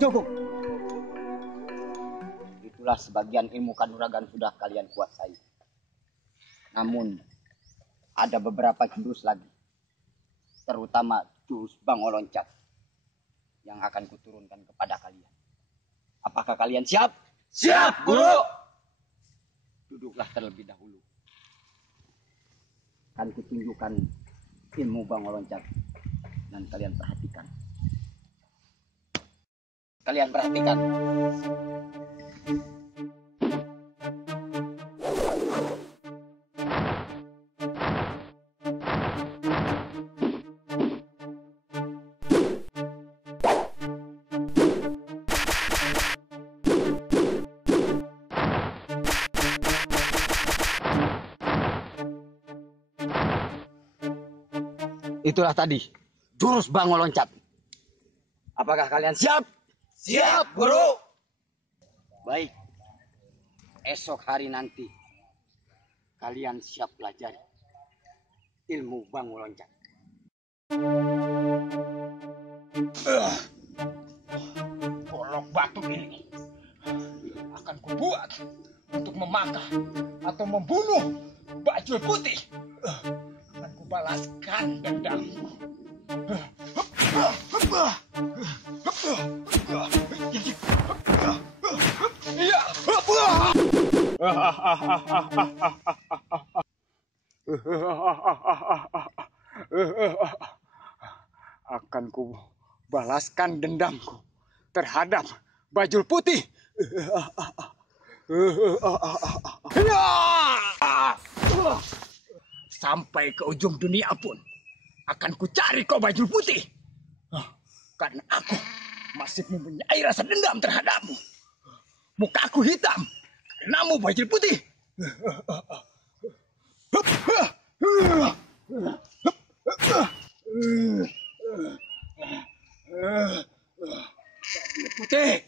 Cukup. Itulah sebagian ilmu kanuragan sudah kalian kuasai. Namun ada beberapa jurus lagi, terutama jurus Bango Loncat yang akan kuturunkan kepada kalian. Apakah kalian siap? Siap, Guru. Duduklah terlebih dahulu. Akan kutunjukkan ilmu Bango Loncat dan kalian perhatikan. Kalian perhatikan. Itulah tadi jurus Bango Loncat. Apakah kalian siap? Siap, Guru. Baik. Esok hari nanti kalian siap pelajari ilmu Bango Loncat. Golok batu ini akan kubuat untuk memakan atau membunuh Bajul Putih. Akan kubalaskan dendamku. Akan ku balaskan dendamku terhadap Bajul Putih. Sampai ke ujung dunia pun akan ku cari kau Bajul Putih. Karena aku masih mempunyai rasa dendam terhadapmu. Mukaku hitam karenamu Bajul Putih. Bajul Putih,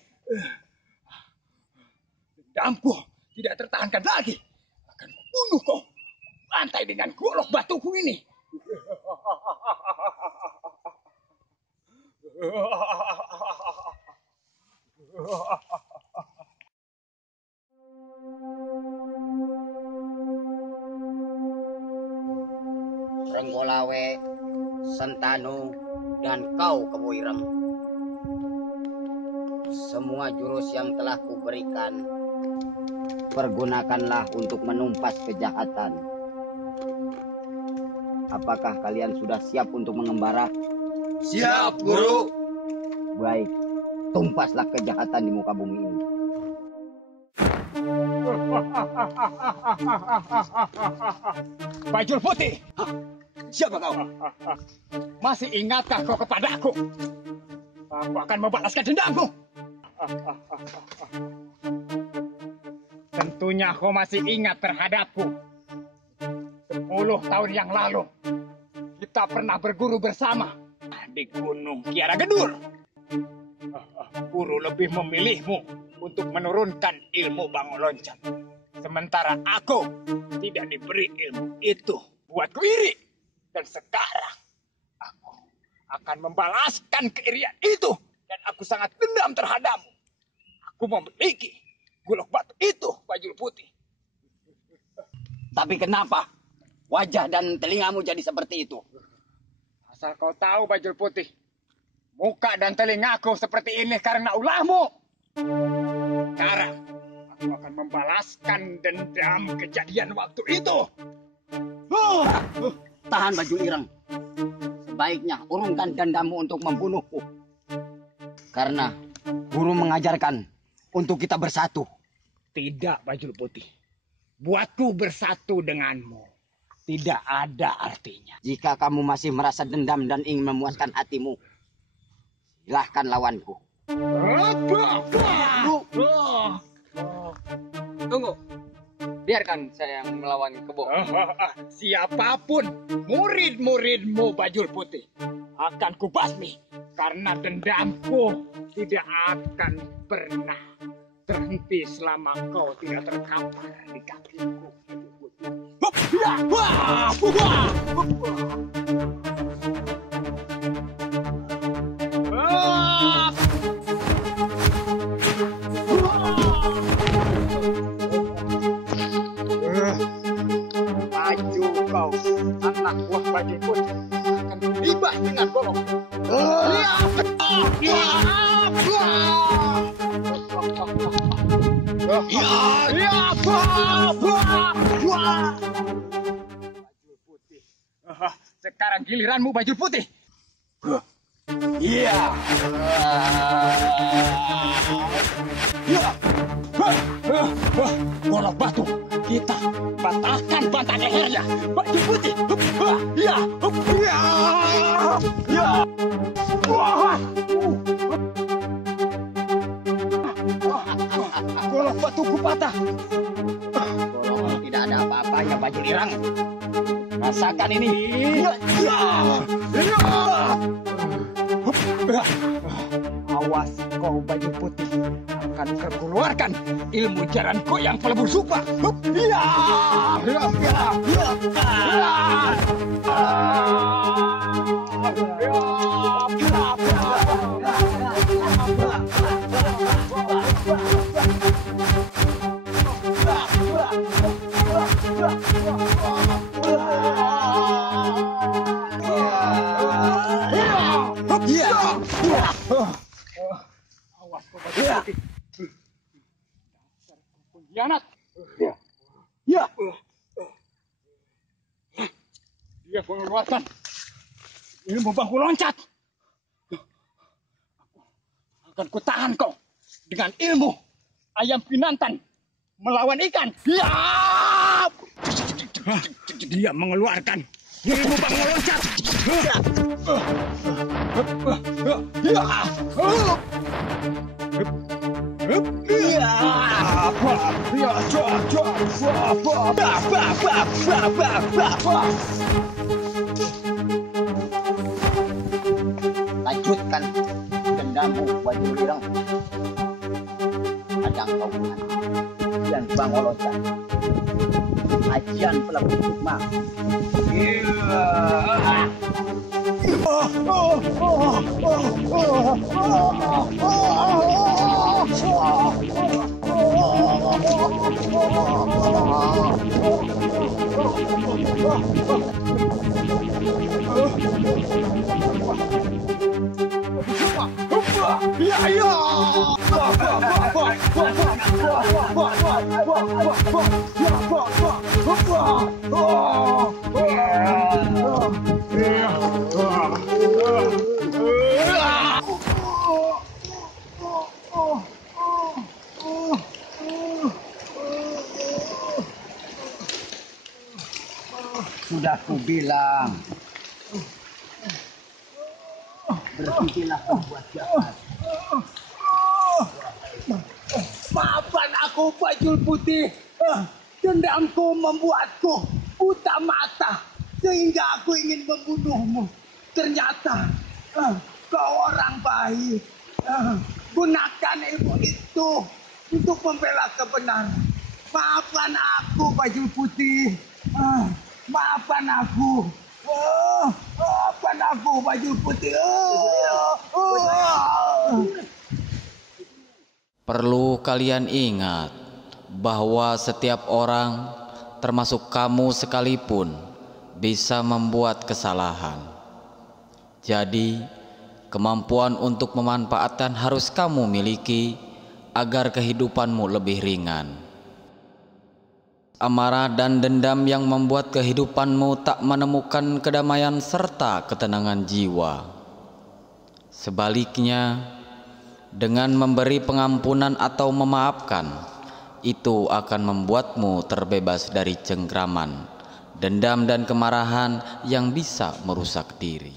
dendamku tidak tertahankan lagi. Akan kubunuh kau, bantai dengan golok batuku ini. Renggolawe, Sentanu, dan kau Kebo Ireng. Semua jurus yang telah kuberikan, pergunakanlah untuk menumpas kejahatan. Apakah kalian sudah siap untuk mengembara? Siap, Guru. Baik, tumpaslah kejahatan di muka bumi ini. Bajul Putih, Siapa kau? masih ingatkah kau kepadaku? Aku akan membalaskan dendammu. Tentunya kau masih ingat terhadapku. 10 tahun yang lalu, kita pernah berguru bersama di Gunung Kiara Gedur. Guru lebih memilihmu untuk menurunkan ilmu Bango Loncat. Sementara aku tidak diberi ilmu itu. Buatku iri. Dan sekarang aku akan membalaskan keirian itu. Dan aku sangat dendam terhadapmu. Aku memiliki golok batu itu, Bajul Putih. Tapi kenapa wajah dan telingamu jadi seperti itu? Asal kau tahu, Bajul Putih, muka dan telingaku seperti ini karena ulahmu. Sekarang aku akan membalaskan dendam kejadian waktu itu. Tahan Bajul Ireng. Sebaiknya urungkan dendammu untuk membunuhku. Karena guru mengajarkan untuk kita bersatu. Tidak, Bajul Putih. Buatku bersatu denganmu tidak ada artinya. Jika kamu masih merasa dendam dan ingin memuaskan hatimu, silahkan lawanku. Tunggu. Biarkan saya yang melawan Kebo. Siapapun murid-muridmu Bajul Putih akan kubasmi Karena dendamku tidak akan pernah terhenti selama kau tidak terkapar di kakiku. Maju kau, anak buah baju putih akan terlibat dengan golok. Baju putih. Sekarang giliranmu baju putih. Iya. Golok batu, kita patahkan batang lehernya. Baju putih. Iya. Iya. Golok batuku patah. Golok tidak ada apa-apanya baju lirang. Rasakan ini. Awas kau baju putih, akan keluarkan ilmu jalanku yang pelebur supa. Awas kau baju putih. Pengkhianat. Ya. Dia mengeluarkan ilmu bangku loncat. Akan kutahan kau dengan ilmu ayam pinantan melawan ikan. Ya. Dia mengeluarkan ilmu bangku loncat. Lanjutkan dendammu baju lirang. Kadang kau dengan ajian bangoloncat, ajian pelebur sukma. Sudah kubilang, berhentilah membuat jahat. Maafkan aku, Bajul Putih. Dendamku membuatku buta mata sehingga aku ingin membunuhmu. Ternyata kau orang baik. Gunakan ilmu itu untuk membela kebenaran. Maafkan aku, Bajul Putih. Maafkan aku. Maafkan aku, Bajul Putih. Perlu kalian ingat bahwa setiap orang, termasuk kamu sekalipun, bisa membuat kesalahan. Jadi, kemampuan untuk memanfaatkan harus kamu miliki agar kehidupanmu lebih ringan. Amarah dan dendam yang membuat kehidupanmu tak menemukan kedamaian serta ketenangan jiwa. Sebaliknya, dengan memberi pengampunan atau memaafkan, itu akan membuatmu terbebas dari cengkraman, dendam dan kemarahan yang bisa merusak diri.